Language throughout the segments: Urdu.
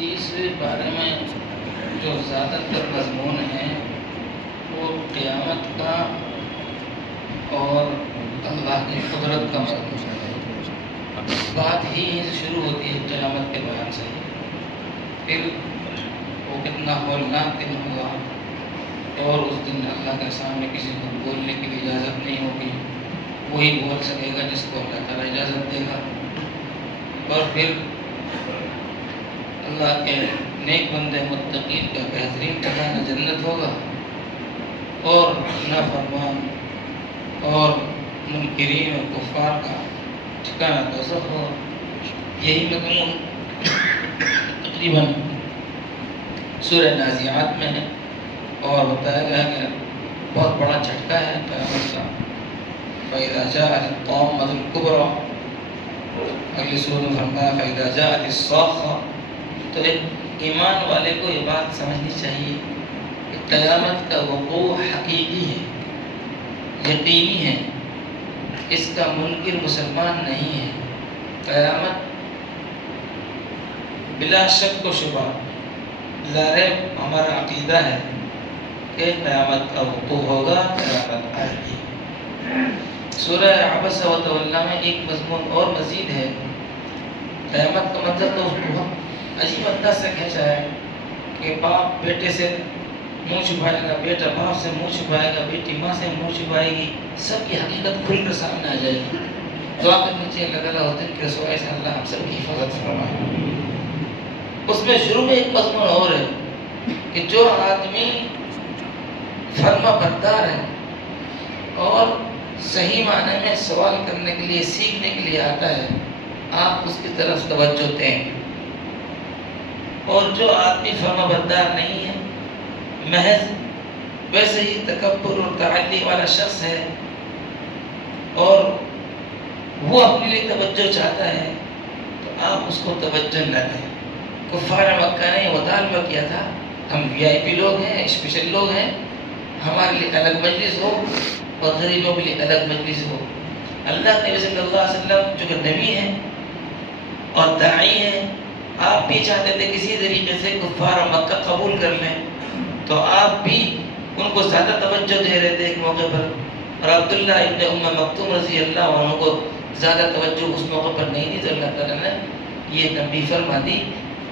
تیسرے بارے میں جو زیادہ تر مضمون ہیں وہ قیامت کا اور اللہ کی قدرت کا مضمون ہے۔ بات ہی شروع ہوتی ہے قیامت کے بیان سے، پھر وہ کتنا ہولناک دن ہوا اور اس دن اللہ کے سامنے کسی کو بولنے کی اجازت نہیں ہوگی، وہی بول سکے گا جس کو اللہ تعالیٰ اجازت دے گا۔ اور پھر اللہ کے نیک بندے متقین کا بہترین ٹھکانہ جنت ہوگا اور نافرمان اور منکرین اور کفار کا ٹھکانہ دوزخ ہوگا۔ یہی مضمون تقریباً سورہ نازعات میں ہے اور بتایا گیا کہ بہت بڑا جھٹکا ہے قیامت کا۔ فَإِذَا جَاءَتِ الطَّامَّةُ الْكُبْرَىٰ، اگلی سورہ میں فرمایا فَإِذَا جَاءَتِ الصَّاخَّةُ۔ تو ایک ایمان والے کو یہ بات سمجھنی چاہیے کہ قیامت کا وقوع حقیقی ہے، یقینی ہے، اس کا منکر مسلمان نہیں ہے۔ قیامت بلا شک و شبہ لا ریب ہمارا عقیدہ ہے کہ قیامت کا وقوع ہوگا، قیامت آئے گی۔ سورہ عبس و تولیٰ میں ایک مضمون اور مزید ہے۔ قیامت کا منظر تو بہت عجیب انداز سے کھینچا ہے کہ باپ بیٹے سے منہ چھپائے گا، بیٹا باپ سے منہ چھپائے گا، بیٹی ماں سے منہ چھپائے گی، سب کی حقیقت کھل کر سامنے آ جائے گی۔ دعا کرنی چاہیے اللہ تعالیٰ اس دن کے رسوائی سے اللہ ہم سب کی حفاظت فرمائے۔ اس میں شروع میں ایک مضمون اور ہے کہ جو آدمی فرما بردار ہے اور صحیح معنی میں سوال کرنے کے لیے، سیکھنے کے لیے آتا ہے، آپ اس کی طرف توجہ دیں۔ اور جو آدمی فرما بردار نہیں ہے، محض ویسے ہی تکبر اور تعلی والا شخص ہے اور وہ اپنے لیے توجہ چاہتا ہے، تو آپ اس کو توجہ نہ دیں۔ کفار مکہ نے مطالبہ کیا تھا، ہم وی آئی پی لوگ ہیں، اسپیشل لوگ ہیں، ہمارے لیے الگ مجلس ہو اور غریبوں کے لیے الگ مجلس ہو۔ اللہ نبی صلی اللہ علیہ وسلم جو کہ نبی ہیں اور داعی ہیں، آپ بھی چاہتے تھے کسی طریقے سے کفار مکہ قبول کر لیں، تو آپ بھی ان کو زیادہ توجہ دے رہے تھے ایک موقع پر، اور عبداللہ ابن ام مکتوم رضی اللہ عنہ کو زیادہ توجہ اس موقع پر نہیں دی، تو اللہ تعالیٰ نے یہ تنبیہ فرما دی،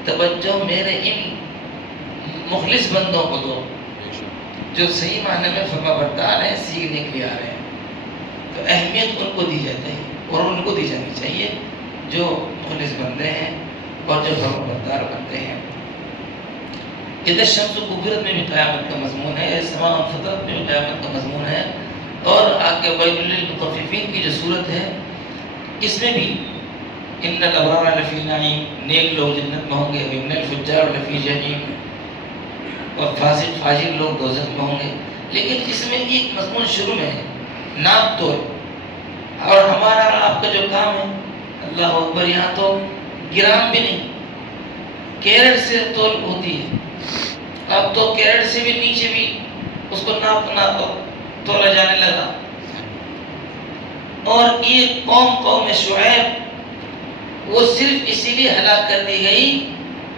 توجہ میرے ان مخلص بندوں کو دو جو صحیح معنی میں فرما بردار ہیں، سیکھنے کے لیے آ رہے ہیں۔ تو اہمیت ان کو دی جاتی ہے اور ان کو دی جانی چاہیے جو مخلص بندے ہیں اور جو فرما بردار بندے ہیں۔ اذا الشمس کورت میں بھی قیامت کا مضمون ہے، السماء انفطرت میں بھی قیامت کا مضمون ہے، اور آگے ویل للمطففین کی جو صورت ہے اس میں بھی ان الابرار لفی نعیم، نیک لوگ جنت میں ہوں گے، ان الفجار لفی جحیم، اور فاسق فاجر لوگ دوزخ میں ہوں گے۔ لیکن اس میں ایک مضمون شروع میں ہے، ناپ تول، اور ہمارا آپ کا جو کام ہے، اللہ اکبر، یہاں تو گرام بھی نہیں، کیرٹ سے تول ہوتی ہے، اب تو کیرٹ سے بھی نیچے بھی اس کو ناپنا تولا جانے لگا۔ اور یہ قوم شعیب وہ صرف اسی لیے ہلاک کر دی گئی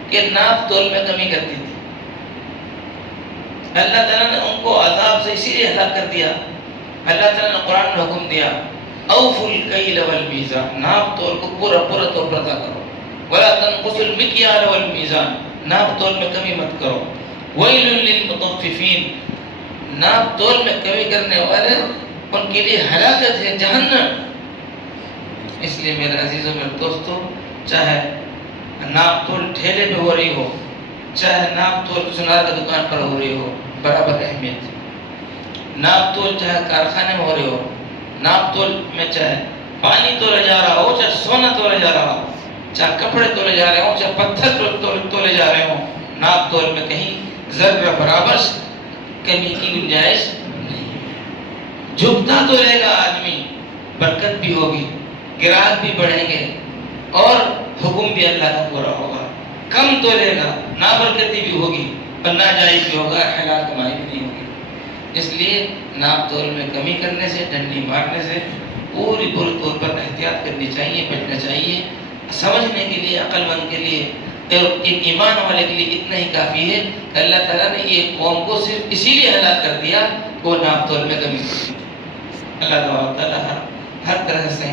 کہ ناپ تول میں کمی کرتی تھی۔ اللہ تعالیٰ نے ان کو عذاب سے اسی لیے ہلاک کر دیا۔ اللہ تعالیٰ نے قرآن میں حکم دیا، اوفوا الکیل والمیزان، ناپ تول کو پورا طور پر ادا کرو، ولا تنقصوا المکیال والمیزان، ناپ تول میں کمی مت کرو، ویل للمطففین، ناپ تول میں کمی کرنے والے ان کے لیے ہلاکت ہے، جہنم۔ اس لیے میرے عزیزوں، میرے دوستوں، چاہے ناپ تول ٹھیلے پہ ہو رہی ہو، چاہے ناپ تول سنار کی دکان پر ہو رہی ہو، برابر اہمیت ہے۔ ناپ تول چاہے کارخانے میں ہو رہی ہو، ناپ تول میں چاہے پانی تولا جا رہا ہو، چاہے سونا تولا جا رہا ہو، چاہے کپڑے تولے جا رہے ہوں، چاہے پتھر تولے جا رہے ہوں، ناپ تول میں کہیں ذرہ برابر کمی کی گنجائش نہیں۔ جھکتا تو رہے گا آدمی، برکت بھی ہوگی، گراہک بھی بڑھیں گے اور حکم بھی اللہ کا پورا ہوگا۔ کم تو رہے گا، نابرکتی بھی ہوگی اور ناجائز بھی ہوگا، حلال کمائی بھی نہیں ہوگی۔ اس لیے ناپ تول میں کمی کرنے سے، ڈنڈی مارنے سے پوری طور پر احتیاط کرنی چاہیے، بچنا چاہیے۔ سمجھنے کے لیے، عقل مند کے لیے ایک ایمان والے کے لیے اتنا ہی کافی ہے کہ اللہ تعالیٰ نے یہ قوم کو صرف اسی لیے ہلاک کر دیا کہ وہ ناپ تول میں کمی تھی۔ اللہ تعالیٰ ہر طرح سے